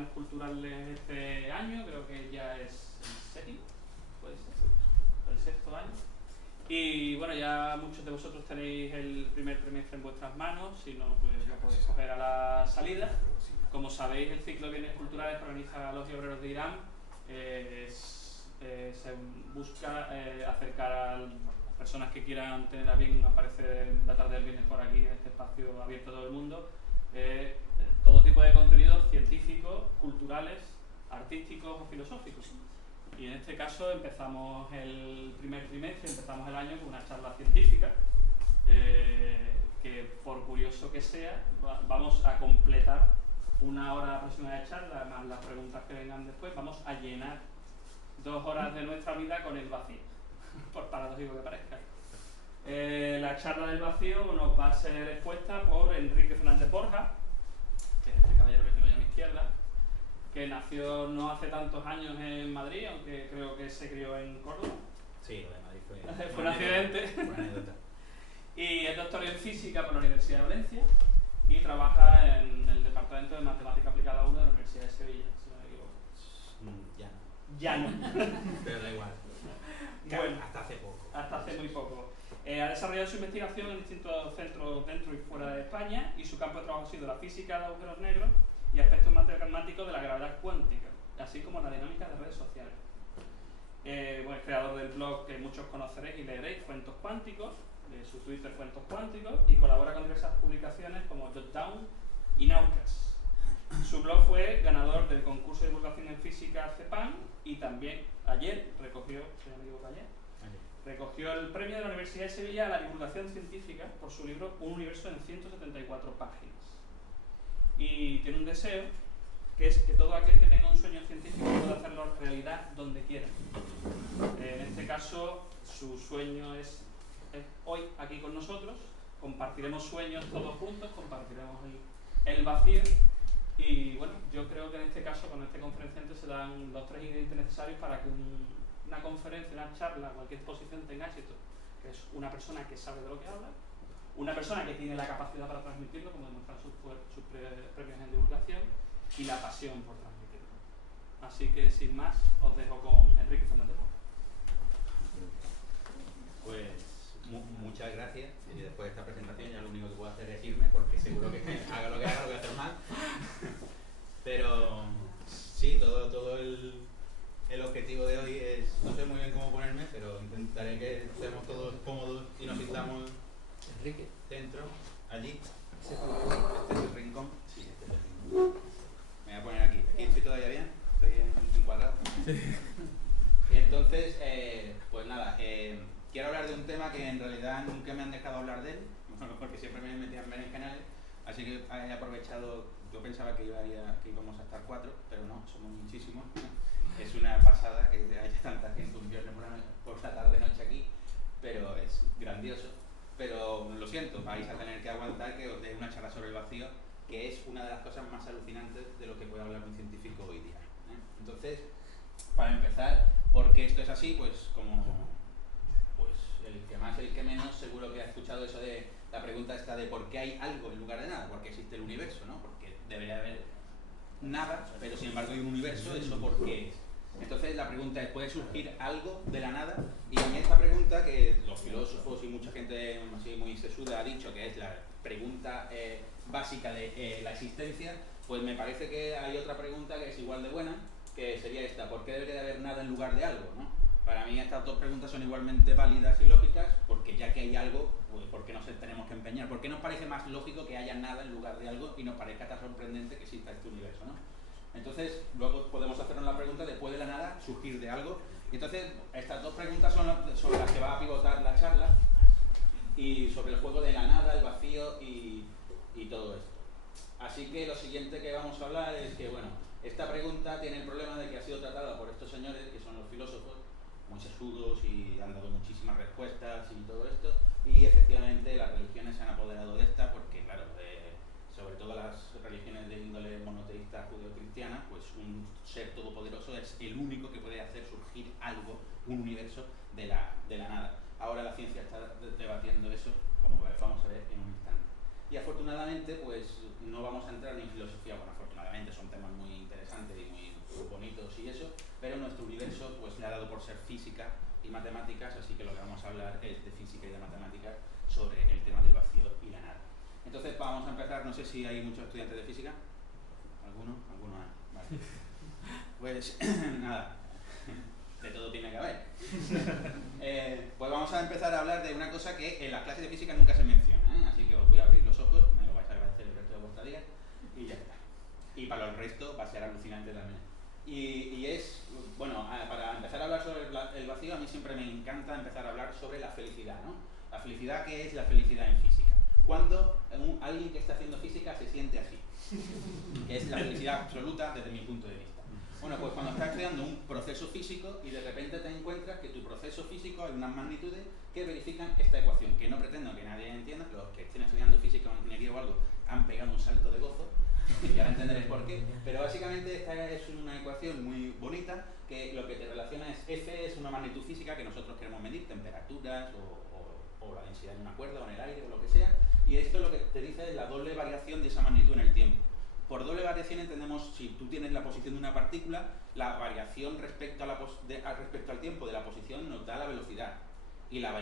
Viernes Culturales este año, creo que ya es el séptimo, puede ser, el sexto año. Y bueno, ya muchos de vosotros tenéis el primer trimestre en vuestras manos, si no, pues lo podéis coger a la salida. Como sabéis, el ciclo de Viernes Culturales que organiza los Obreros de Irán se busca acercar a las personas que quieran tener a bien aparecer la tarde del viernes por aquí, en este espacio abierto a todo el mundo, todo tipo de contenidos científicos, culturales, artísticos o filosóficos. Y en este caso empezamos el primer trimestre, empezamos el año con una charla científica que, por curioso que sea, vamos a completar una hora aproximada de charla, más las preguntas que vengan después. Vamos a llenar 2 horas de nuestra vida con el vacío, por paradójico que parezca. La charla del vacío nos va a ser expuesta por Enrique Fernández Borja, que es este caballero que tengo ya a mi izquierda, que nació no hace tantos años en Madrid, aunque creo que se crió en Córdoba. Sí, lo de Madrid fue un accidente. Una anécdota. Y es doctor en física por la Universidad de Valencia y trabaja en el Departamento de Matemática Aplicada 1 de la Universidad de Sevilla, si no me equivoco. Ya no. Ya no. Pero da igual. Bueno, hasta hace poco. Hasta hace muy poco. Ha desarrollado su investigación en distintos centros dentro y fuera de España, y su campo de trabajo ha sido la física de agujeros negros y aspectos matemáticos de la gravedad cuántica, así como la dinámica de redes sociales. Bueno, es creador del blog que muchos conoceréis y leeréis, Cuentos Cuánticos, de su Twitter Cuentos Cuánticos, y colabora con diversas publicaciones como Jotdown y Naucas. Su blog fue ganador del concurso de divulgación en física CEPAM, y también ayer recogió, si no me equivoco, recogió el premio de la Universidad de Sevilla a la divulgación científica por su libro Un universo en 174 páginas. Y tiene un deseo, que es que todo aquel que tenga un sueño científico pueda hacerlo realidad donde quiera. En este caso, su sueño es hoy aquí con nosotros. Compartiremos sueños todos juntos, compartiremos el vacío. Y bueno, yo creo que en este caso, con este conferenciante, se dan los 3 ingredientes necesarios para que una conferencia, una charla, cualquier exposición tenga éxito, que es una persona que sabe de lo que habla, una persona que tiene la capacidad para transmitirlo, como demuestran sus premios en divulgación, y la pasión por transmitirlo. Así que, sin más, os dejo con Enrique Fernández Borja. Pues muchas gracias. Y después de esta presentación ya lo único que puedo hacer es irme, porque seguro que haga lo que haga, lo voy a hacer mal. Pero sí, todo el objetivo de hoy es, no sé muy bien cómo ponerme, pero intentaré que estemos todos cómodos y nos sintamos, Enrique, dentro, allí. Este es el rincón. Sí, este es el rincón. Me voy a poner aquí. ¿Aquí estoy todavía bien? ¿Estoy encuadrado? Sí. Y entonces, pues nada, quiero hablar de un tema que en realidad nunca me han dejado hablar de él, porque siempre me metían en berenjenales, así que he aprovechado. Yo pensaba que íbamos a estar 4, pero no, somos muchísimos. Es una pasada que haya tanta gente un viernes por la tarde-noche aquí, pero es grandioso. Pero lo siento, vais a tener que aguantar que os dé una charla sobre el vacío, que es una de las cosas más alucinantes de lo que puede hablar un científico hoy día. Entonces, para empezar, ¿por qué esto es así? Pues como el que más, el que menos, seguro que ha escuchado eso de la pregunta esta de por qué hay algo en lugar de nada, por qué existe el universo, ¿no? Porque debería haber nada, pero sin embargo hay un universo, ¿eso por qué es? Entonces la pregunta es, ¿puede surgir algo de la nada? Y a mí esta pregunta, que los filósofos y mucha gente así muy sesuda ha dicho que es la pregunta básica de la existencia, pues me parece que hay otra pregunta que es igual de buena, que sería esta: ¿por qué debería de haber nada en lugar de algo, ¿no? Para mí estas dos preguntas son igualmente válidas y lógicas, porque ya que hay algo, pues ¿por qué nos tenemos que empeñar? ¿Por qué nos parece más lógico que haya nada en lugar de algo y nos parezca tan sorprendente que exista este universo, ¿no? Entonces, luego podemos hacernos la pregunta de ¿puede la nada surgir de algo? Y entonces, estas dos preguntas son sobre las que va a pivotar la charla, y sobre el juego de la nada, el vacío y todo esto. Así que lo siguiente que vamos a hablar es que, bueno, esta pregunta tiene el problema de que ha sido tratada por estos señores, que son los filósofos, muy sesudos, y han dado muchísimas respuestas y todo esto, y efectivamente las religiones se han apoderado de esta, porque claro, sobre todo las religiones de índole monoteísta judeo-cristiana, pues un ser todopoderoso es el único que puede hacer surgir algo, un universo, de la nada. Ahora la ciencia está debatiendo eso, como vamos a ver en un instante. Y afortunadamente, pues no vamos a entrar ni en filosofía, bueno, afortunadamente son temas muy interesantes ser física y matemáticas, así que lo que vamos a hablar es de física y de matemáticas sobre el tema del vacío y la nada. Entonces vamos a empezar, no sé si hay muchos estudiantes de física. ¿Alguno? ¿Alguno hay? Vale. Pues nada, de todo tiene que haber. Pues vamos a empezar a hablar de una cosa que en las clases de física nunca se menciona, ¿eh? Así que os voy a abrir los ojos, me lo vais a agradecer el resto de vuestra día y ya está. Y para el resto va a ser alucinante también. Y es, bueno, para empezar a hablar sobre el vacío, a mí siempre me encanta empezar a hablar sobre la felicidad, ¿no? La felicidad, ¿qué es la felicidad en física? Cuando alguien que está haciendo física se siente así, que es la felicidad absoluta desde mi punto de vista. Bueno, pues cuando estás estudiando un proceso físico y de repente te encuentras que tu proceso físico hay unas magnitudes que verifican esta ecuación, que no pretendo que nadie entienda, los que estén estudiando física o ingeniería o algo han pegado un salto de gozo, y ahora entenderéis por qué, pero básicamente esta es una ecuación muy bonita que lo que te relaciona es F es una magnitud física que nosotros queremos medir, temperaturas o la densidad en una cuerda o en el aire o lo que sea, y esto lo que te dice es la doble variación de esa magnitud en el tiempo. Por doble variación entendemos, si tú tienes la posición de una partícula, la variación respecto al tiempo de la posición nos da la velocidad. Y la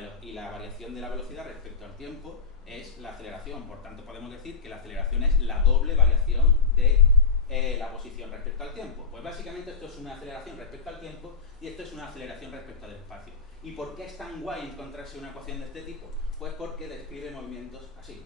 variación de la velocidad respecto al tiempo es la aceleración. Por tanto, podemos decir que la aceleración es la doble variación de la posición respecto al tiempo. Pues básicamente esto es una aceleración respecto al tiempo y esto es una aceleración respecto al espacio. ¿Y por qué es tan guay encontrarse una ecuación de este tipo? Pues porque describe movimientos así.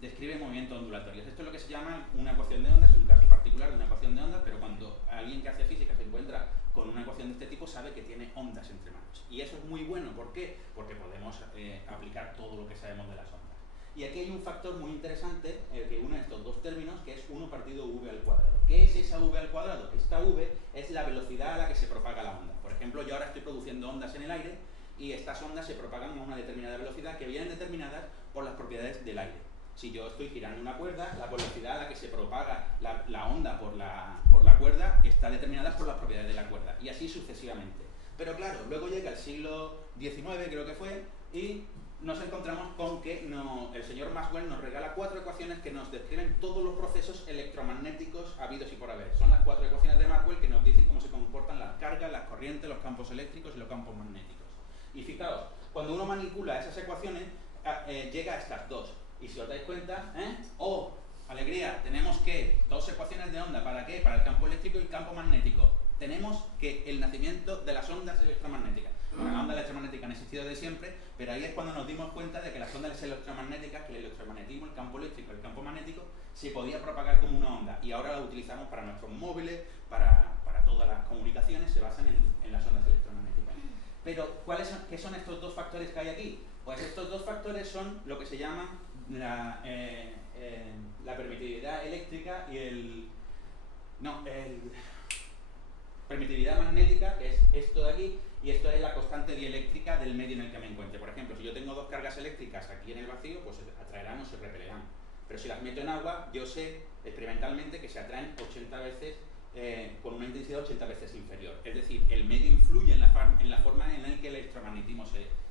Describe movimientos ondulatorios. Esto es lo que se llama una ecuación de ondas, es un caso particular de una ecuación de ondas, pero cuando alguien que hace física se encuentra con una ecuación de este tipo sabe que tiene ondas entre manos. Y eso es muy bueno. ¿Por qué? Porque podemos aplicar todo lo que sabemos de las ondas. Y aquí hay un factor muy interesante que une estos dos términos, que es 1 partido v al cuadrado. ¿Qué es esa v al cuadrado? Esta v es la velocidad a la que se propaga la onda. Por ejemplo, yo ahora estoy produciendo ondas en el aire y estas ondas se propagan a una determinada velocidad que vienen determinadas por las propiedades del aire. Si yo estoy girando una cuerda, la velocidad a la que se propaga la onda por la cuerda está determinada por las propiedades de la cuerda, y así sucesivamente. Pero claro, luego llega el siglo XIX, creo que fue, y nos encontramos con que el señor Maxwell nos regala 4 ecuaciones que nos describen todos los procesos electromagnéticos habidos y por haber. Son las 4 ecuaciones de Maxwell que nos dicen cómo se comportan las cargas, las corrientes, los campos eléctricos y los campos magnéticos. Y fijaos, cuando uno manipula esas ecuaciones, llega a estas dos. Y si os dais cuenta, ¡oh, alegría! Tenemos que 2 ecuaciones de onda. ¿Para qué? Para el campo eléctrico y el campo magnético. Tenemos que el nacimiento de las ondas electromagnéticas. Bueno, la onda electromagnética han existido de siempre, pero ahí es cuando nos dimos cuenta de que las ondas electromagnéticas, que el electromagnetismo, el campo eléctrico y el campo magnético, se podía propagar como una onda. Y ahora la utilizamos para nuestros móviles, para todas las comunicaciones, se basan en las ondas electromagnéticas. Pero, ¿qué son estos dos factores que hay aquí? Pues estos dos factores son lo que se llama la permitividad eléctrica y permitividad magnética, que es esto de aquí, y esto es la constante dieléctrica del medio en el que me encuentre. Por ejemplo, si yo tengo 2 cargas eléctricas aquí en el vacío, pues se atraerán o se repelerán. Pero si las meto en agua, yo sé experimentalmente que se atraen 80 veces, con una intensidad 80 veces inferior. Es decir, el medio influye en la forma en la que el electromagnetismo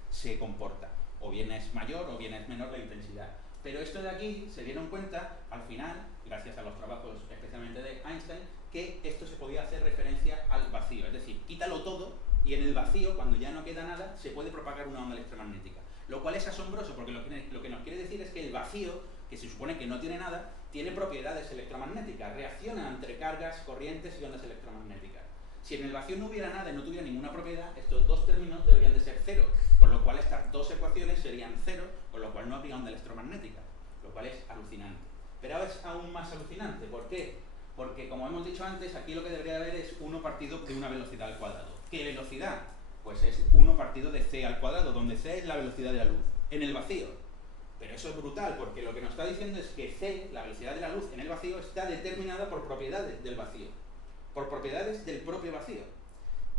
se comporta. O bien es mayor o bien es menor la intensidad. Pero esto de aquí se dieron cuenta, al final, gracias a los trabajos especialmente de Einstein, que esto se podía hacer referencia al vacío. Es decir, quítalo todo y en el vacío, cuando ya no queda nada, se puede propagar una onda electromagnética. Lo cual es asombroso, porque lo que nos quiere decir es que el vacío, que se supone que no tiene nada, tiene propiedades electromagnéticas, reacciona entre cargas, corrientes y ondas electromagnéticas. Si en el vacío no hubiera nada y no tuviera ninguna propiedad, estos dos términos deberían de ser cero, con lo cual estas dos ecuaciones serían cero, con lo cual no habría onda electromagnética, lo cual es alucinante. Pero es aún más alucinante. ¿Por qué? Porque, como hemos dicho antes, aquí lo que debería haber es 1 partido de una velocidad al cuadrado. ¿Qué velocidad? Pues es 1 partido de c al cuadrado, donde c es la velocidad de la luz, en el vacío. Pero eso es brutal, porque lo que nos está diciendo es que c, la velocidad de la luz en el vacío, está determinada por propiedades del vacío, por propiedades del propio vacío.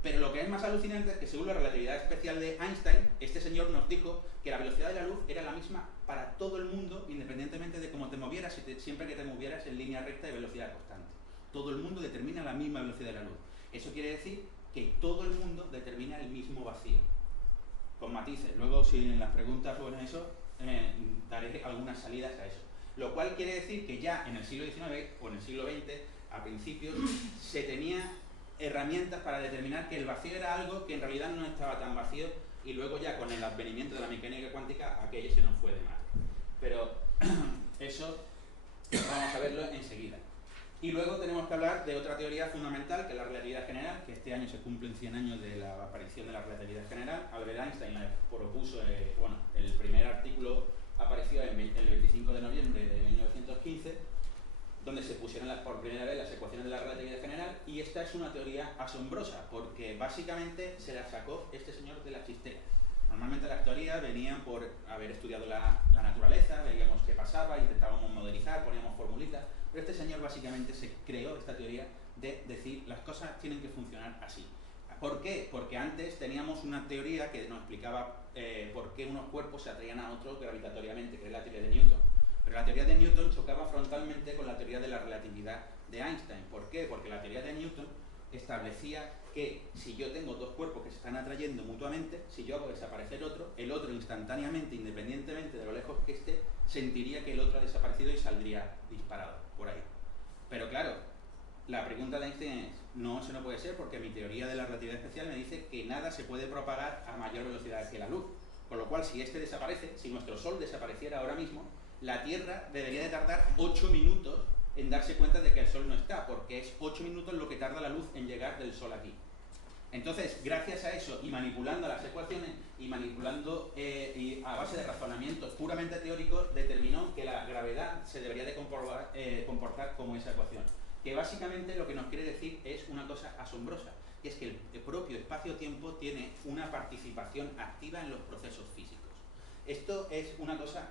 Pero lo que es más alucinante es que, según la relatividad especial de Einstein, este señor nos dijo que la velocidad de la luz era la misma para todo el mundo, independientemente de cómo te movieras, siempre que te movieras en línea recta de velocidad constante. Todo el mundo determina la misma velocidad de la luz. Eso quiere decir que todo el mundo determina el mismo vacío, con matices. Luego, si en las preguntas o en eso, daré algunas salidas a eso. Lo cual quiere decir que ya en el siglo XIX o en el siglo XX, a principios, se tenía herramientas para determinar que el vacío era algo que en realidad no estaba tan vacío, y luego ya con el advenimiento de la mecánica cuántica aquello se nos fue de madre. Pero eso vamos a verlo enseguida. Y luego tenemos que hablar de otra teoría fundamental, que es la relatividad general, que este año se cumplen 100 años de la aparición de la relatividad general. Albert Einstein la propuso, bueno, el primer artículo apareció el 25 de noviembre de 1915, donde se pusieron por primera vez las ecuaciones de la relatividad general, y esta es una teoría asombrosa, porque básicamente se la sacó este señor de la chistera. Normalmente las teorías venían por haber estudiado la naturaleza, veíamos qué pasaba, intentábamos modelizar, poníamos formulitas, pero este señor básicamente se creó esta teoría de decir las cosas tienen que funcionar así. ¿Por qué? Porque antes teníamos una teoría que nos explicaba por qué unos cuerpos se atraían a otros gravitatoriamente, que es la teoría de Newton. Pero la teoría de Newton chocaba frontalmente con la teoría de la relatividad de Einstein. ¿Por qué? Porque la teoría de Newton establecía que si yo tengo dos cuerpos que se están atrayendo mutuamente, si yo hago desaparecer otro, el otro instantáneamente, independientemente de lo lejos que esté, sentiría que el otro ha desaparecido y saldría disparado por ahí. Pero claro, la pregunta de Einstein es, no, eso no puede ser, porque mi teoría de la relatividad especial me dice que nada se puede propagar a mayor velocidad que la luz. Con lo cual, si este desaparece, si nuestro Sol desapareciera ahora mismo, la Tierra debería de tardar 8 minutos en darse cuenta de que el Sol no está, porque es 8 minutos lo que tarda la luz en llegar del Sol aquí. Entonces, gracias a eso, y manipulando las ecuaciones, y manipulando y a base de razonamientos puramente teóricos, determinó que la gravedad se debería de comportar como esa ecuación. Que básicamente lo que nos quiere decir es una cosa asombrosa, y es que el propio espacio-tiempo tiene una participación activa en los procesos físicos. Esto es una cosa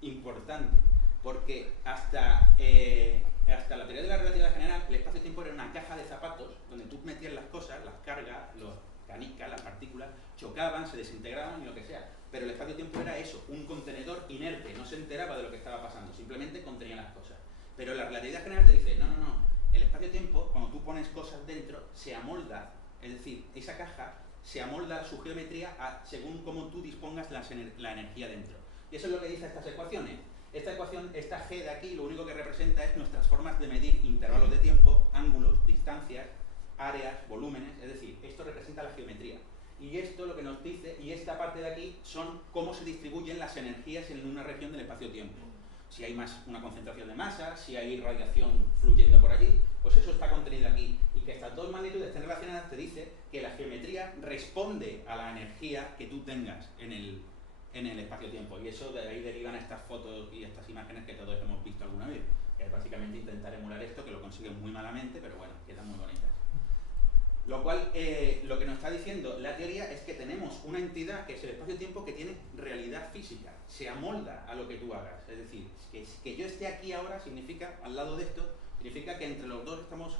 importante, porque hasta la teoría de la relatividad general, el espacio-tiempo era una caja de zapatos donde tú metías las cosas, las cargas, los canicas, las partículas, chocaban, se desintegraban y lo que sea. Pero el espacio-tiempo era eso, un contenedor inerte, no se enteraba de lo que estaba pasando, simplemente contenía las cosas. Pero la relatividad general te dice, no, no, no, el espacio-tiempo, cuando tú pones cosas dentro, se amolda, es decir, esa caja se amolda su geometría según cómo tú dispongas la energía dentro. Y eso es lo que dicen estas ecuaciones. Esta ecuación, esta G de aquí, lo único que representa es nuestras formas de medir intervalos de tiempo, ángulos, distancias, áreas, volúmenes, es decir, esto representa la geometría. Y esto lo que nos dice, y esta parte de aquí, son cómo se distribuyen las energías en una región del espacio-tiempo. Si hay una concentración de masa, si hay radiación fluyendo por allí, pues eso está contenido aquí. Y que estas dos magnitudes estén relacionadas te dice que la geometría responde a la energía que tú tengas en el espacio-tiempo. Y eso de ahí derivan estas fotos y estas imágenes que todos hemos visto alguna vez. Que es básicamente intentar emular esto, que lo consiguen muy malamente, pero bueno, quedan muy bonitas. Lo cual, lo que nos está diciendo la teoría es que tenemos una entidad que es el espacio-tiempo que tiene realidad física, se amolda a lo que tú hagas. Es decir, que yo esté aquí ahora significa, al lado de esto, significa que entre los dos estamos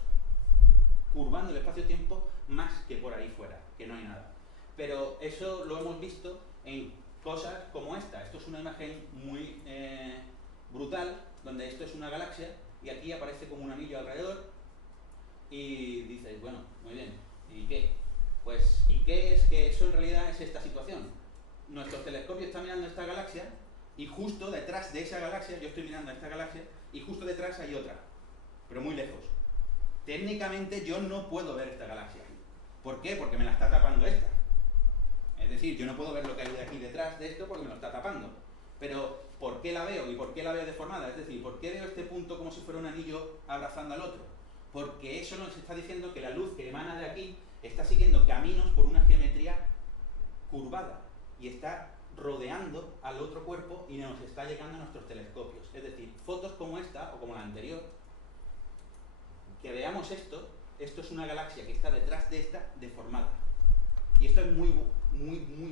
curvando el espacio-tiempo más que por ahí fuera, que no hay nada. Pero eso lo hemos visto en cosas como esta. Esto es una imagen muy brutal, donde esto es una galaxia y aquí aparece como un anillo alrededor. Y dices, bueno, muy bien, ¿y qué? Pues, ¿y qué es que eso en realidad es esta situación? Nuestros telescopios están mirando esta galaxia y justo detrás de esa galaxia, yo estoy mirando a esta galaxia y justo detrás hay otra, pero muy lejos. Técnicamente yo no puedo ver esta galaxia. ¿Por qué? Porque me la está tapando esta. Es decir, yo no puedo ver lo que hay de aquí detrás de esto porque me lo está tapando. Pero, ¿por qué la veo? ¿Y por qué la veo deformada? Es decir, ¿por qué veo este punto como si fuera un anillo abrazando al otro? Porque eso nos está diciendo que la luz que emana de aquí está siguiendo caminos por una geometría curvada y está rodeando al otro cuerpo y nos está llegando a nuestros telescopios. Es decir, fotos como esta o como la anterior, que veamos esto es una galaxia que está detrás de esta deformada. Y esto es muy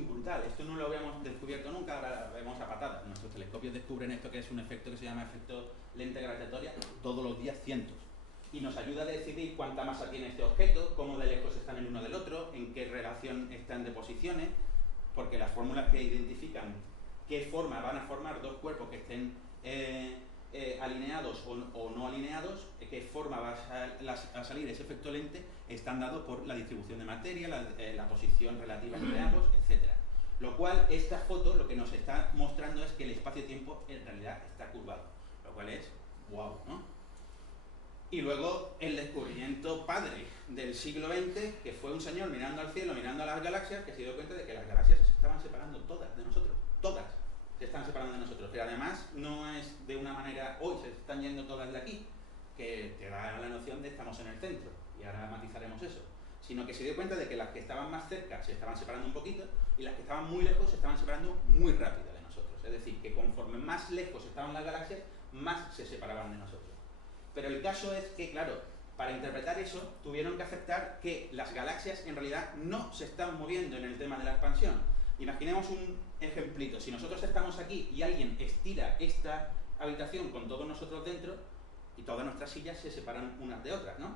brutal. Esto no lo habíamos descubierto nunca, ahora lo vemos a patadas. Nuestros telescopios descubren esto, que es un efecto que se llama efecto lente gravitatoria, todos los días cientos. Y nos ayuda a decidir cuánta masa tiene este objeto, cómo de lejos están el uno del otro, en qué relación están de posiciones, porque las fórmulas que identifican qué forma van a formar dos cuerpos que estén alineados o no alineados, qué forma va a salir ese efecto lente, están dados por la distribución de materia, la posición relativa entre ambos, etc. Lo cual, esta foto lo que nos está mostrando es que el espacio-tiempo en realidad está curvado, lo cual es wow, ¿no? Y luego el descubrimiento padre padre del siglo XX, que fue un señor mirando al cielo, mirando a las galaxias, que se dio cuenta de que las galaxias se estaban separando todas de nosotros. Todas se están separando de nosotros. Pero además no es de una manera, hoy se están yendo todas de aquí, que te da la noción de estamos en el centro, y ahora matizaremos eso. Sino que se dio cuenta de que las que estaban más cerca se estaban separando un poquito, y las que estaban muy lejos se estaban separando muy rápido de nosotros. Es decir, que conforme más lejos estaban las galaxias, más se separaban de nosotros. Pero el caso es que, claro, para interpretar eso, tuvieron que aceptar que las galaxias en realidad no se están moviendo en el tema de la expansión. Imaginemos un ejemplito. Si nosotros estamos aquí y alguien estira esta habitación con todos nosotros dentro, y todas nuestras sillas se separan unas de otras, ¿no?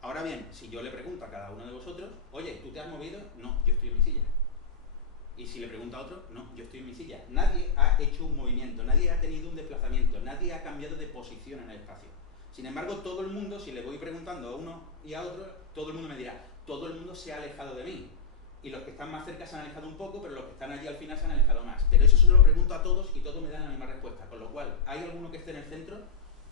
Ahora bien, si yo le pregunto a cada uno de vosotros, oye, ¿tú te has movido? No, yo estoy en mi silla. Y si le pregunto a otro, no, yo estoy en mi silla. Nadie ha hecho un movimiento, nadie ha tenido un desplazamiento, nadie ha cambiado de posición en el espacio. Sin embargo, todo el mundo, si le voy preguntando a uno y a otro, todo el mundo me dirá, todo el mundo se ha alejado de mí. Y los que están más cerca se han alejado un poco, pero los que están allí al final se han alejado más. Pero eso se lo pregunto a todos y todos me dan la misma respuesta. Con lo cual, ¿hay alguno que esté en el centro?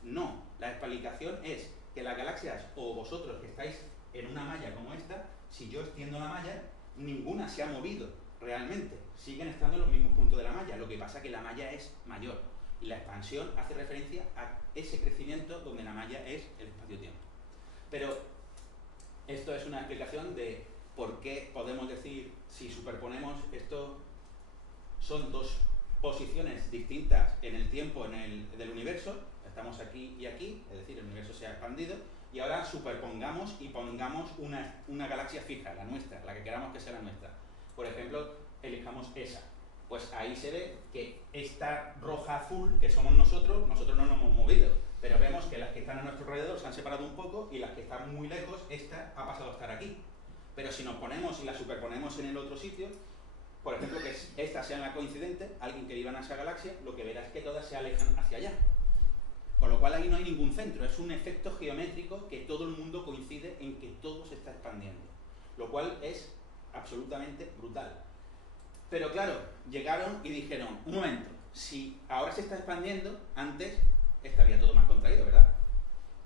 No. La explicación es que las galaxias, o vosotros que estáis en una malla como esta, si yo extiendo la malla, ninguna se ha movido realmente. Siguen estando en los mismos puntos de la malla. Lo que pasa es que la malla es mayor. Y la expansión hace referencia a ese crecimiento donde la malla es el espacio-tiempo. Pero esto es una explicación de por qué podemos decir, si superponemos esto, son dos posiciones distintas en el tiempo del universo, estamos aquí y aquí, es decir, el universo se ha expandido, y ahora superpongamos y pongamos una galaxia fija, la nuestra, la que queramos que sea la nuestra. Por ejemplo, elijamos esa. Pues ahí se ve que esta roja-azul, que somos nosotros no nos hemos movido, pero vemos que las que están a nuestro alrededor se han separado un poco y las que están muy lejos, esta ha pasado a estar aquí. Pero si nos ponemos y la superponemos en el otro sitio, por ejemplo, que esta sea la coincidente, alguien que viva en esa galaxia, lo que verá es que todas se alejan hacia allá. Con lo cual ahí no hay ningún centro, es un efecto geométrico que todo el mundo coincide en que todo se está expandiendo. Lo cual es absolutamente brutal. Pero claro, llegaron y dijeron, un momento, si ahora se está expandiendo, antes estaría todo más contraído, ¿verdad?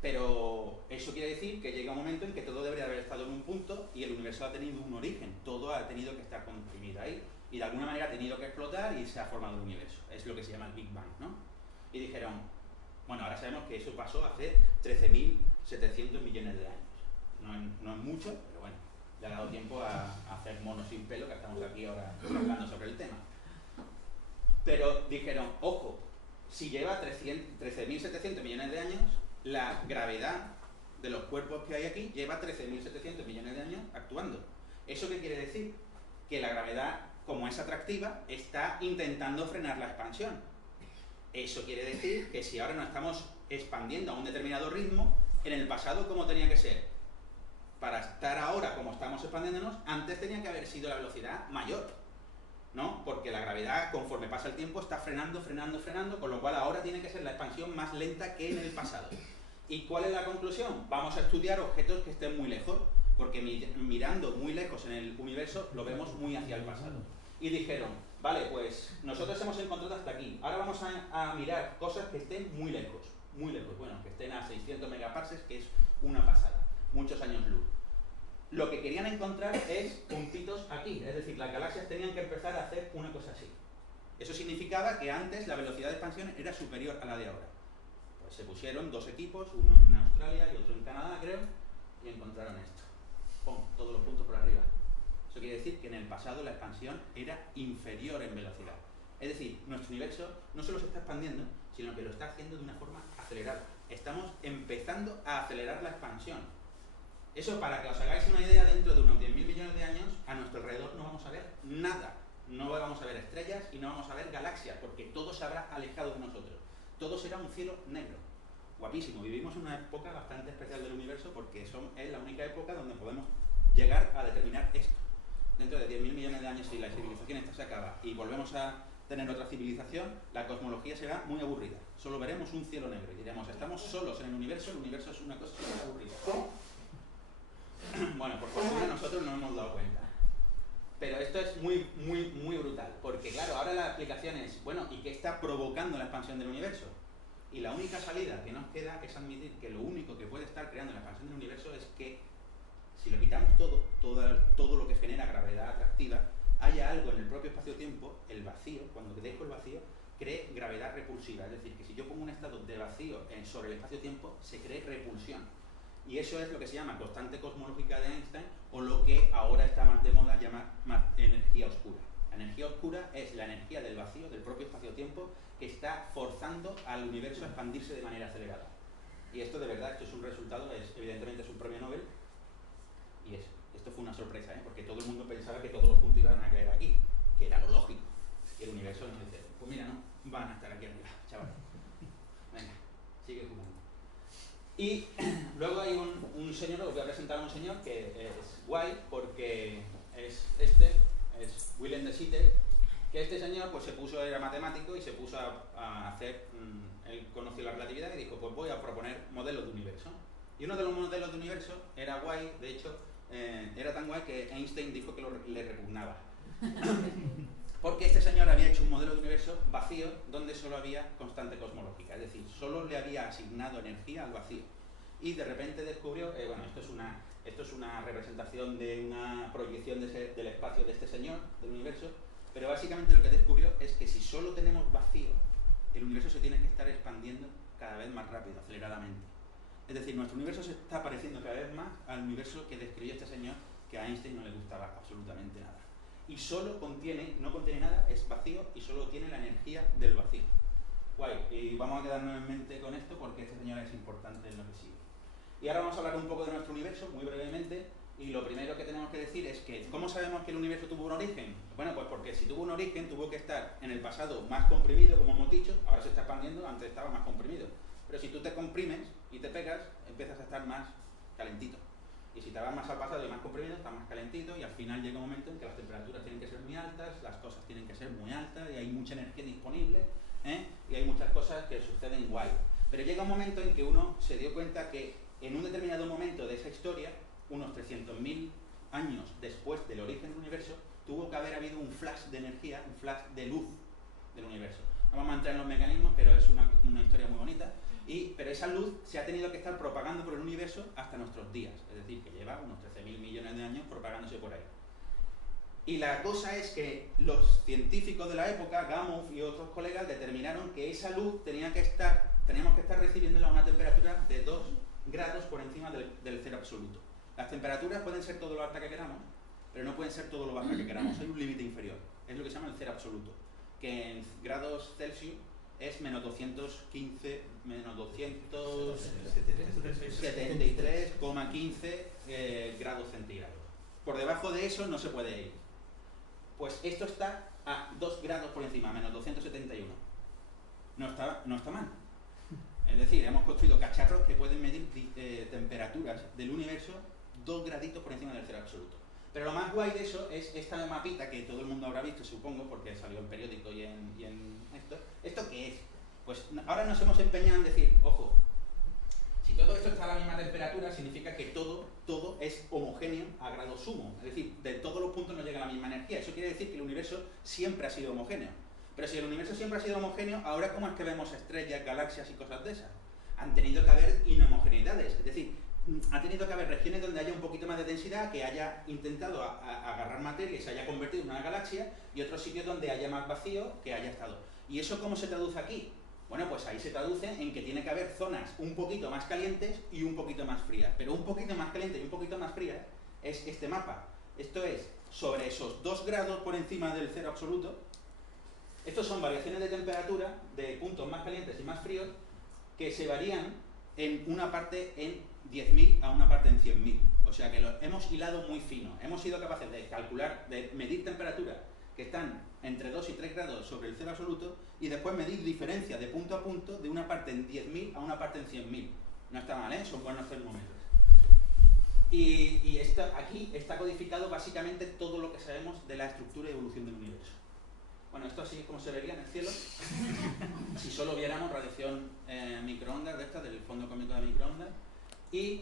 Pero eso quiere decir que llega un momento en que todo debería haber estado en un punto y el universo ha tenido un origen, todo ha tenido que estar comprimido ahí y de alguna manera ha tenido que explotar y se ha formado el universo. Es lo que se llama el Big Bang, ¿no? Y dijeron, bueno, ahora sabemos que eso pasó hace 13.700 millones de años. No es mucho, pero bueno, le ha dado tiempo a hacer monos sin pelo, que estamos aquí ahora hablando sobre el tema. Pero dijeron, ojo, si lleva 13.700 millones de años, la gravedad de los cuerpos que hay aquí lleva 13.700 millones de años actuando. ¿Eso qué quiere decir? Que la gravedad, como es atractiva, está intentando frenar la expansión. Eso quiere decir que si ahora nos estamos expandiendo a un determinado ritmo, en el pasado, ¿cómo tenía que ser? Para estar ahora como estamos expandiéndonos, antes tenía que haber sido la velocidad mayor, ¿no? Porque la gravedad, conforme pasa el tiempo, está frenando, con lo cual ahora tiene que ser la expansión más lenta que en el pasado. ¿Y cuál es la conclusión? Vamos a estudiar objetos que estén muy lejos, porque mirando muy lejos en el universo, lo vemos muy hacia el pasado. Y dijeron, vale, pues nosotros hemos encontrado hasta aquí, ahora vamos a mirar cosas que estén muy lejos, bueno, que estén a 600 megaparsecs, que es una pasada, muchos años luz. Lo que querían encontrar es puntitos aquí, es decir, las galaxias tenían que empezar a hacer una cosa así. Eso significaba que antes la velocidad de expansión era superior a la de ahora. Pues se pusieron dos equipos, uno en Australia y otro en Canadá, creo, y encontraron esto. ¡Pum! Todos los puntos por arriba. Eso quiere decir que en el pasado la expansión era inferior en velocidad. Es decir, nuestro universo no solo se está expandiendo, sino que lo está haciendo de una forma acelerada. Estamos empezando a acelerar la expansión. Eso, para que os hagáis una idea, dentro de unos 10.000 millones de años, a nuestro alrededor no vamos a ver nada. No vamos a ver estrellas y no vamos a ver galaxias, porque todo se habrá alejado de nosotros. Todo será un cielo negro. Guapísimo. Vivimos en una época bastante especial del universo porque es la única época donde podemos llegar a determinar esto. Dentro de 10.000 millones de años, si la civilización esta se acaba y volvemos a tener otra civilización, la cosmología será muy aburrida. Solo veremos un cielo negro y diremos, estamos solos en el universo es una cosa muy aburrida. Bueno, por fortuna nosotros no hemos dado cuenta. Pero esto es muy brutal, porque claro, ahora la explicación es, bueno, ¿y qué está provocando la expansión del universo? Y la única salida que nos queda es admitir que lo único que puede estar creando la expansión del universo es que, si lo quitamos todo lo que genera gravedad atractiva, haya algo en el propio espacio-tiempo, el vacío, cuando dejo el vacío, cree gravedad repulsiva. Es decir, que si yo pongo un estado de vacío sobre el espacio-tiempo, se cree repulsión. Y eso es lo que se llama constante cosmológica de Einstein, o lo que ahora está más de moda llamar energía oscura. La energía oscura es la energía del vacío, del propio espacio-tiempo, que está forzando al universo a expandirse de manera acelerada. Y esto de verdad, esto es un resultado, evidentemente es un premio Nobel, y esto fue una sorpresa, porque todo el mundo pensaba que todos los puntos iban a caer aquí, que era lo lógico. Y el universo nos dice, pues mira, no, van a estar aquí arriba, chavales. Venga, sigue jugando. Y luego hay un señor, os voy a presentar a un señor que es guay, porque es Willem de Sitter, que este señor pues era matemático y se puso a hacer, él conoció la relatividad y dijo, pues voy a proponer modelos de universo. Y uno de los modelos de universo era guay, de hecho, era tan guay que Einstein dijo que le repugnaba. Porque este señor había hecho un modelo de universo vacío donde solo había constante cosmológica, es decir, solo le había asignado energía al vacío. Y de repente descubrió, bueno, esto es una representación de una proyección del espacio de este señor, del universo, pero básicamente lo que descubrió es que si solo tenemos vacío, el universo se tiene que estar expandiendo cada vez más rápido, aceleradamente. Es decir, nuestro universo se está pareciendo cada vez más al universo que describió este señor, que a Einstein no le gustaba absolutamente nada. Y solo no contiene nada, es vacío y solo tiene la energía del vacío. Guay, y vamos a quedarnos en mente con esto porque este señor es importante en lo que sigue. Y ahora vamos a hablar un poco de nuestro universo, muy brevemente, y lo primero que tenemos que decir es que, ¿cómo sabemos que el universo tuvo un origen? Bueno, pues porque si tuvo un origen, tuvo que estar en el pasado más comprimido, como hemos dicho, ahora se está expandiendo, antes estaba más comprimido. Pero si tú te comprimes y te pegas, empiezas a estar más calentito. Y si te vas más al pasado y más comprimido, está más calentito y al final llega un momento en que las temperaturas tienen que ser muy altas, las cosas tienen que ser muy altas y hay mucha energía disponible, y hay muchas cosas que suceden guay. Pero llega un momento en que uno se dio cuenta que en un determinado momento de esa historia, unos 300.000 años después del origen del universo, tuvo que haber habido un flash de energía, un flash de luz del universo. No vamos a entrar en los mecanismos, pero es una historia muy bonita. Pero esa luz se ha tenido que estar propagando por el universo hasta nuestros días, es decir, que lleva unos 13.000 millones de años propagándose por ahí. Y la cosa es que los científicos de la época, Gamow y otros colegas, determinaron que esa luz teníamos que estar recibiéndola a una temperatura de 2 grados por encima del cero absoluto. Las temperaturas pueden ser todo lo alta que queramos, pero no pueden ser todo lo baja que queramos, hay un límite inferior, es lo que se llama el cero absoluto, que en grados Celsius es menos 215, menos 273,15 grados centígrados. Por debajo de eso no se puede ir. Pues esto está a 2 grados por encima, menos 271. No está mal. Es decir, hemos construido cacharros que pueden medir temperaturas del universo 2 graditos por encima del cero absoluto. Pero lo más guay de eso es esta mapita que todo el mundo habrá visto, supongo, porque salió en periódico y en esto. ¿Esto qué es? Pues ahora nos hemos empeñado en decir, ojo, si todo esto está a la misma temperatura, significa que todo es homogéneo a grado sumo. Es decir, de todos los puntos nos llega la misma energía. Eso quiere decir que el universo siempre ha sido homogéneo. Pero si el universo siempre ha sido homogéneo, ahora ¿cómo es que vemos estrellas, galaxias y cosas de esas? Han tenido que haber inhomogeneidades. Es decir, ha tenido que haber regiones donde haya un poquito más de densidad, que haya intentado agarrar materia y se haya convertido en una galaxia, y otros sitios donde haya más vacío, que haya estado. ¿Y eso cómo se traduce aquí? Bueno, pues ahí se traduce en que tiene que haber zonas un poquito más calientes y un poquito más frías. Pero un poquito más caliente y un poquito más frías es este mapa. Esto es, sobre esos 2 grados por encima del cero absoluto, estos son variaciones de temperatura de puntos más calientes y más fríos que se varían en una parte en 10.000 a una parte en 100.000. O sea que lo hemos hilado muy fino. Hemos sido capaces de calcular, de medir temperaturas que están entre 2 y 3 grados sobre el cero absoluto y después medir diferencias de punto a punto de una parte en 10.000 a una parte en 100.000. No está mal, ¿eh? Son buenos termómetros. Y aquí está codificado básicamente todo lo que sabemos de la estructura y evolución del universo. Bueno, esto así es como se vería en el cielo si solo viéramos radiación microondas de esta, del fondo cósmico de microondas. Y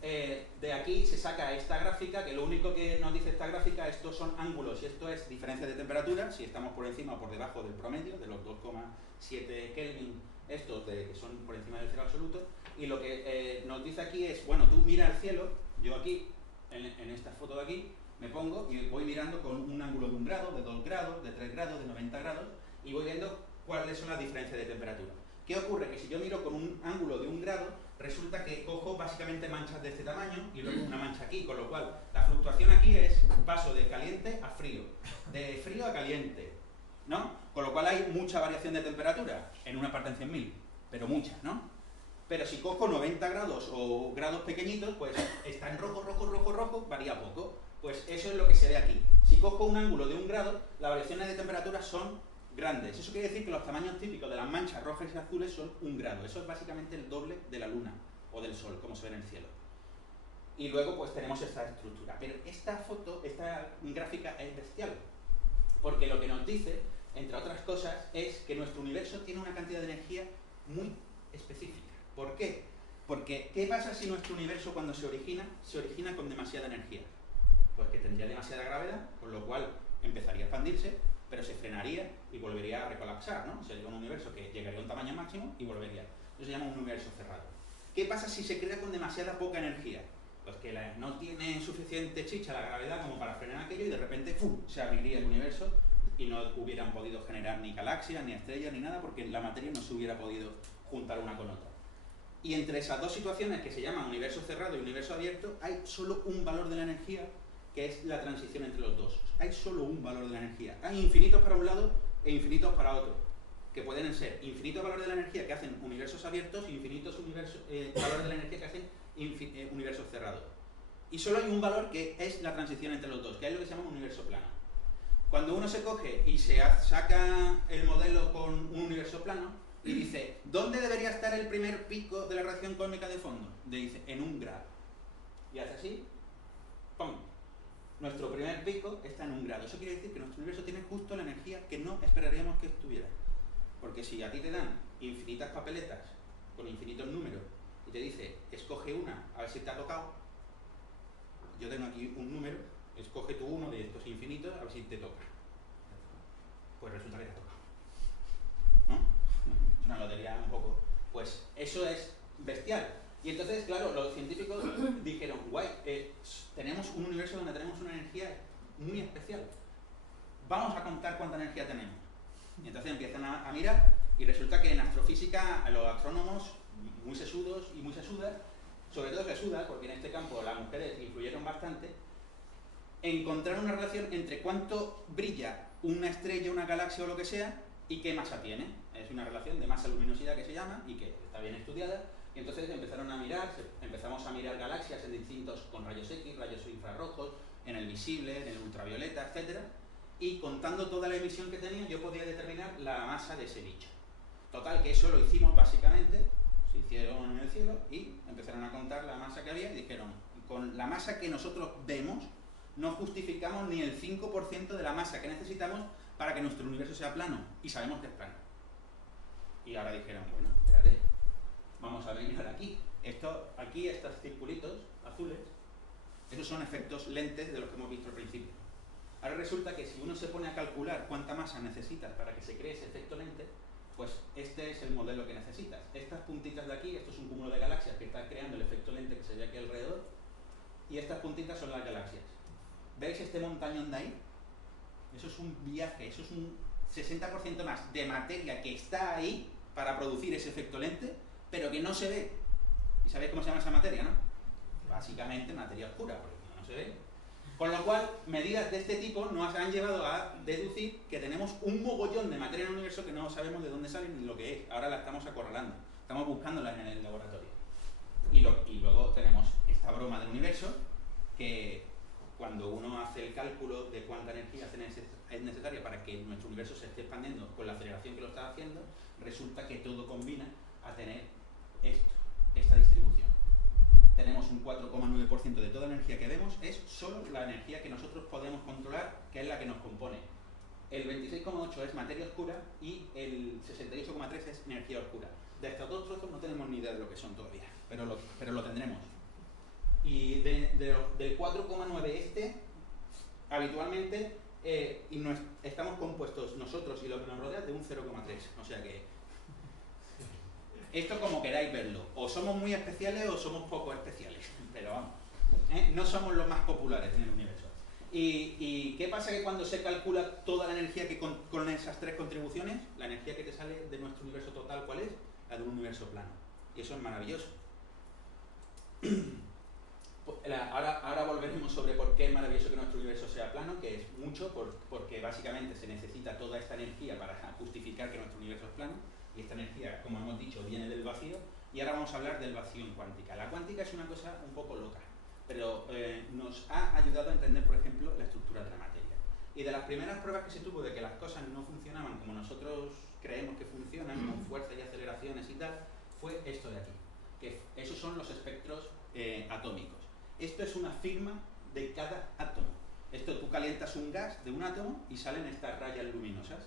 de aquí se saca esta gráfica, que lo único que nos dice esta gráfica, estos son ángulos y esto es diferencia de temperatura, si estamos por encima o por debajo del promedio, de los 2,7 Kelvin estos que son por encima del cero absoluto, y lo que nos dice aquí es, bueno, tú mira al cielo, yo aquí, en esta foto de aquí, me pongo y voy mirando con un ángulo de 1 grado, de 2 grados, de 3 grados, de 90 grados, y voy viendo cuáles son las diferencias de temperatura. ¿Qué ocurre? Que si yo miro con un ángulo de 1 grado, resulta que cojo básicamente manchas de este tamaño y luego una mancha aquí, con lo cual la fluctuación aquí es paso de caliente a frío, de frío a caliente, ¿no? Con lo cual hay mucha variación de temperatura en una parte en 100.000, pero mucha, ¿no? Pero si cojo 90 grados o grados pequeñitos, pues está en rojo, rojo, rojo, rojo, varía poco. Pues eso es lo que se ve aquí. Si cojo un ángulo de 1 grado, las variaciones de temperatura son grandes. Eso quiere decir que los tamaños típicos de las manchas rojas y azules son 1 grado. Eso es básicamente el doble de la luna o del sol, como se ve en el cielo. Y luego pues tenemos esta estructura. Pero esta foto, esta gráfica es bestial. Porque lo que nos dice, entre otras cosas, es que nuestro universo tiene una cantidad de energía muy específica. ¿Por qué? Porque, ¿qué pasa si nuestro universo cuando se origina con demasiada energía? Pues que tendría demasiada gravedad, con lo cual empezaría a expandirse, pero se frenaría y volvería a recolapsar, ¿no? Sería un universo que llegaría a un tamaño máximo y volvería. Eso se llama un universo cerrado. ¿Qué pasa si se crea con demasiada poca energía? Pues que no tiene suficiente chicha la gravedad como para frenar aquello y de repente ¡fum!, se abriría el universo y no hubieran podido generar ni galaxias, ni estrellas, ni nada, porque la materia no se hubiera podido juntar una con otra. Y entre esas dos situaciones que se llaman universo cerrado y universo abierto, hay solo un valor de la energía, que es la transición entre los dos. Hay solo un valor de la energía. Hay infinitos para un lado e infinitos para otro, que pueden ser infinitos valores de la energía que hacen universos abiertos e infinitos valores de la energía que hacen universos cerrados. Y solo hay un valor que es la transición entre los dos, que es lo que se llama un universo plano. Cuando uno se coge y se saca el modelo con un universo plano y dice, ¿dónde debería estar el primer pico de la radiación cósmica de fondo? Le dice, en 1 grado. Y hace así, ¡pum! Nuestro primer pico está en 1 grado. Eso quiere decir que nuestro universo tiene justo la energía que no esperaríamos que estuviera. Porque si a ti te dan infinitas papeletas con infinitos números y te dice, escoge una, a ver si te ha tocado, yo tengo aquí un número, escoge tú uno de estos infinitos, a ver si te toca. Pues resulta que te ha tocado, ¿no? Es una lotería un poco. Pues eso es bestial. Y entonces, claro, los científicos dijeron, guay, tenemos un universo donde tenemos una energía muy especial. Vamos a contar cuánta energía tenemos. Y entonces empiezan a mirar y resulta que en astrofísica los astrónomos muy sesudos y muy sesudas, sobre todo sesudas, porque en este campo las mujeres influyeron bastante, encontraron una relación entre cuánto brilla una estrella, una galaxia o lo que sea y qué masa tiene. Es una relación de masa-luminosidad que se llama y que está bien estudiada. Y entonces empezaron a mirar, empezamos a mirar galaxias en distintos, con rayos X, rayos infrarrojos, en el visible, en el ultravioleta, etc. Y contando toda la emisión que tenía, yo podía determinar la masa de ese bicho. Total, que eso lo hicimos básicamente, se hicieron en el cielo y empezaron a contar la masa que había y dijeron, con la masa que nosotros vemos, no justificamos ni el 5% de la masa que necesitamos para que nuestro universo sea plano. Y sabemos que es plano. Y ahora dijeron, bueno, espérate, vamos a mirar aquí. Aquí estos circulitos azules, esos son efectos lentes de los que hemos visto al principio. Ahora resulta que si uno se pone a calcular cuánta masa necesitas para que se cree ese efecto lente, pues este es el modelo que necesitas. Estas puntitas de aquí, esto es un cúmulo de galaxias que está creando el efecto lente que se ve aquí alrededor, y estas puntitas son las galaxias. ¿Veis este montañón de ahí? Eso es un viaje, eso es un 60% más de materia que está ahí para producir ese efecto lente, pero que no se ve. ¿Y sabéis cómo se llama esa materia, no? Básicamente materia oscura, porque no se ve. Con lo cual, medidas de este tipo nos han llevado a deducir que tenemos un mogollón de materia en el universo que no sabemos de dónde sale ni lo que es. Ahora la estamos acorralando, estamos buscándola en el laboratorio. Y luego tenemos esta broma del universo, que cuando uno hace el cálculo de cuánta energía es necesaria para que nuestro universo se esté expandiendo con la aceleración que lo está haciendo, resulta que todo combina a tener esta distribución. Tenemos un 4,9% de toda la energía que vemos, es solo la energía que nosotros podemos controlar, que es la que nos compone. El 26,8% es materia oscura y el 68,3% es energía oscura. De estos dos trozos no tenemos ni idea de lo que son todavía, pero lo tendremos. Y del 4,9 habitualmente estamos compuestos nosotros y lo que nos rodea de un 0,3. O sea que Esto como queráis verlo. O somos muy especiales o somos poco especiales. Pero vamos, no somos los más populares en el universo. ¿Y qué pasa? Que cuando se calcula toda la energía que con esas tres contribuciones, la energía que te sale de nuestro universo total, ¿cuál es? La de un universo plano. Y eso es maravilloso. Ahora volveremos sobre por qué es maravilloso que nuestro universo sea plano, que es mucho, porque básicamente se necesita toda esta energía para justificar que nuestro universo es plano, y esta energía, como hemos dicho, viene del vacío, y ahora vamos a hablar del vacío en cuántica. La cuántica es una cosa un poco loca, pero nos ha ayudado a entender, por ejemplo, la estructura de la materia. Y de las primeras pruebas que se tuvo de que las cosas no funcionaban como nosotros creemos que funcionan, con fuerza y aceleraciones y tal, fue esto de aquí, que esos son los espectros atómicos. Esto es una firma de cada átomo. Esto tú calientas un gas de un átomo y salen estas rayas luminosas.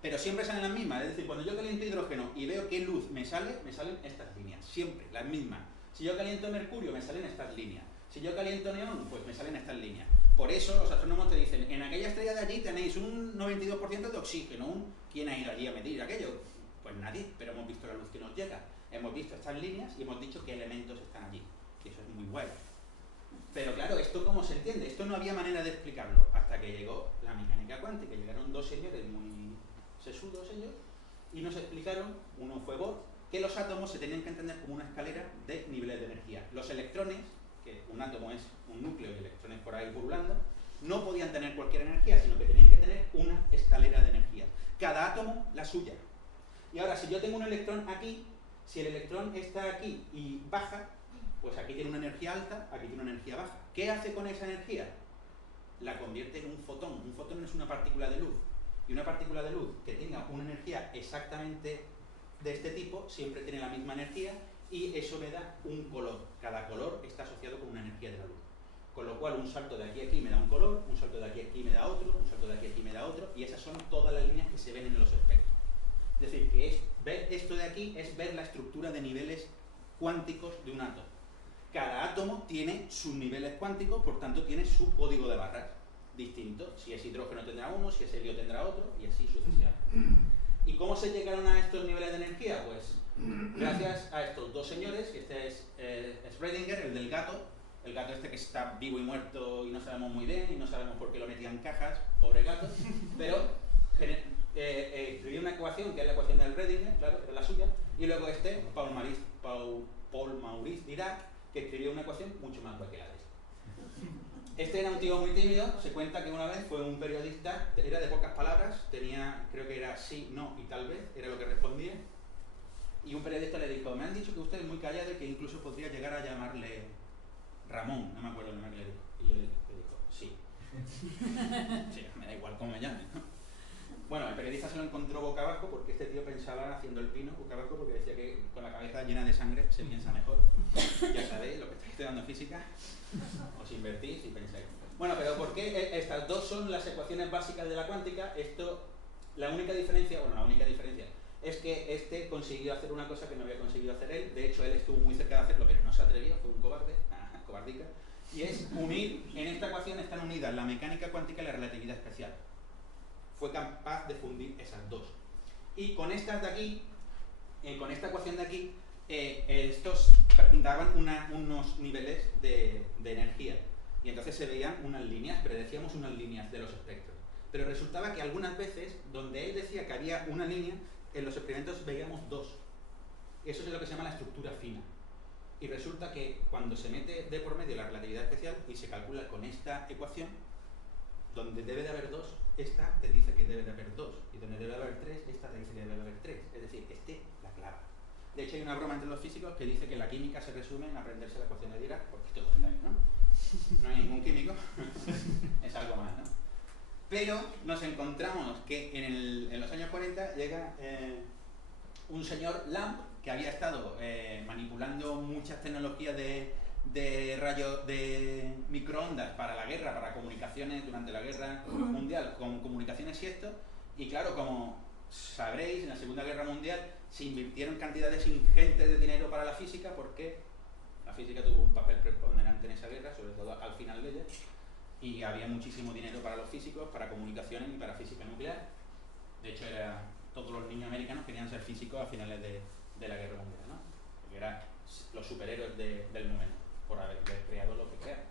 Pero siempre salen las mismas, es decir, cuando yo caliento hidrógeno y veo qué luz me salen estas líneas, siempre, las mismas. Si yo caliento mercurio, me salen estas líneas. Si yo caliento neón, pues me salen estas líneas. Por eso los astrónomos te dicen, en aquella estrella de allí tenéis un 92% de oxígeno. ¿Quién ha ido allí a medir aquello? Pues nadie, pero hemos visto la luz que nos llega. Hemos visto estas líneas y hemos dicho qué elementos están allí. Y eso es muy guay. Pero claro, ¿esto cómo se entiende? Esto no había manera de explicarlo hasta que llegó la mecánica cuántica. Llegaron dos señores muy sesudos ellos y nos explicaron, uno fue Bohr, que los átomos se tenían que entender como una escalera de niveles de energía. Los electrones, que un átomo es un núcleo y electrones por ahí pululando, no podían tener cualquier energía, sino que tenían que tener una escalera de energía. Cada átomo la suya. Y ahora, si yo tengo un electrón aquí, si el electrón está aquí y baja, pues aquí tiene una energía alta, aquí tiene una energía baja. ¿Qué hace con esa energía? La convierte en un fotón. Un fotón es una partícula de luz. Y una partícula de luz que tenga una energía exactamente de este tipo, siempre tiene la misma energía, y eso me da un color. Cada color está asociado con una energía de la luz. Con lo cual, un salto de aquí a aquí me da un color, un salto de aquí a aquí me da otro, un salto de aquí a aquí me da otro, y esas son todas las líneas que se ven en los espectros. Es decir, que ver esto de aquí es ver la estructura de niveles cuánticos de un átomo. Cada átomo tiene sus niveles cuánticos, por tanto tiene su código de barras distinto. Si es hidrógeno tendrá uno, si es helio tendrá otro, y así sucesivamente. ¿Y cómo se llegaron a estos niveles de energía? Pues gracias a estos dos señores, que este es Schrödinger, el del gato, el gato este que está vivo y muerto y no sabemos muy bien, y no sabemos por qué lo metían en cajas, pobre gato, pero escribió una ecuación, que es la ecuación del Schrödinger, claro, es la suya, y luego este, Paul Maurice Dirac, que escribió una ecuación mucho más guay que la de este. Era un tío muy tímido, se cuenta que una vez fue un periodista, era de pocas palabras, tenía, creo que era sí, no y tal vez, era lo que respondía, y un periodista le dijo, me han dicho que usted es muy callado y que incluso podría llegar a llamarle Ramón, no me acuerdo el nombre que le dijo, y él le dijo, sí. Sí, me da igual cómo me llamen, ¿no? Bueno, el periodista se lo encontró boca abajo porque este tío pensaba haciendo el pino boca abajo porque decía que con la cabeza llena de sangre se piensa mejor. Ya sabéis, lo que estáis estudiando física, os invertís y pensáis. Bueno, pero ¿por qué estas dos son las ecuaciones básicas de la cuántica? La única diferencia es que este consiguió hacer una cosa que no había conseguido hacer él. De hecho, él estuvo muy cerca de hacerlo, pero no se atrevió, fue un cobarde, cobardica. Y es unir, en esta ecuación están unidas la mecánica cuántica y la relatividad especial. Fue capaz de fundir esas dos. Y con estas de aquí, con esta ecuación de aquí, estos daban unos niveles de energía. Y entonces se veían unas líneas, predecíamos unas líneas de los espectros. Pero resultaba que algunas veces, donde él decía que había una línea, en los experimentos veíamos dos. Eso es lo que se llama la estructura fina. Y resulta que cuando se mete de por medio la relatividad especial y se calcula con esta ecuación, donde debe de haber dos, esta te dice que debe de haber dos, y donde debe de haber tres, esta te dice que debe de haber tres. Es decir, la clava. De hecho, hay una broma entre los físicos que dice que la química se resume en aprenderse la ecuación de Dirac, porque todo está ahí, ¿no? No hay ningún químico, es algo más, ¿no? Pero nos encontramos que en los años 40 llega un señor Lamb, que había estado manipulando muchas tecnologías de rayos de microondas para la guerra, para comunicaciones durante la guerra mundial, con comunicaciones y esto, y claro, como sabréis, en la Segunda Guerra Mundial se invirtieron cantidades ingentes de dinero para la física, porque la física tuvo un papel preponderante en esa guerra, sobre todo al final de ella, y había muchísimo dinero para los físicos, para comunicaciones y para física nuclear. De hecho, todos los niños americanos querían ser físicos a finales de la Guerra Mundial, ¿no? Porque eran los superhéroes del momento, por haber creado lo que crearon.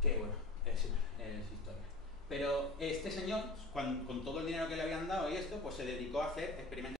Que bueno, es historia. Pero este señor, con todo el dinero que le habían dado y esto, pues se dedicó a hacer experimentos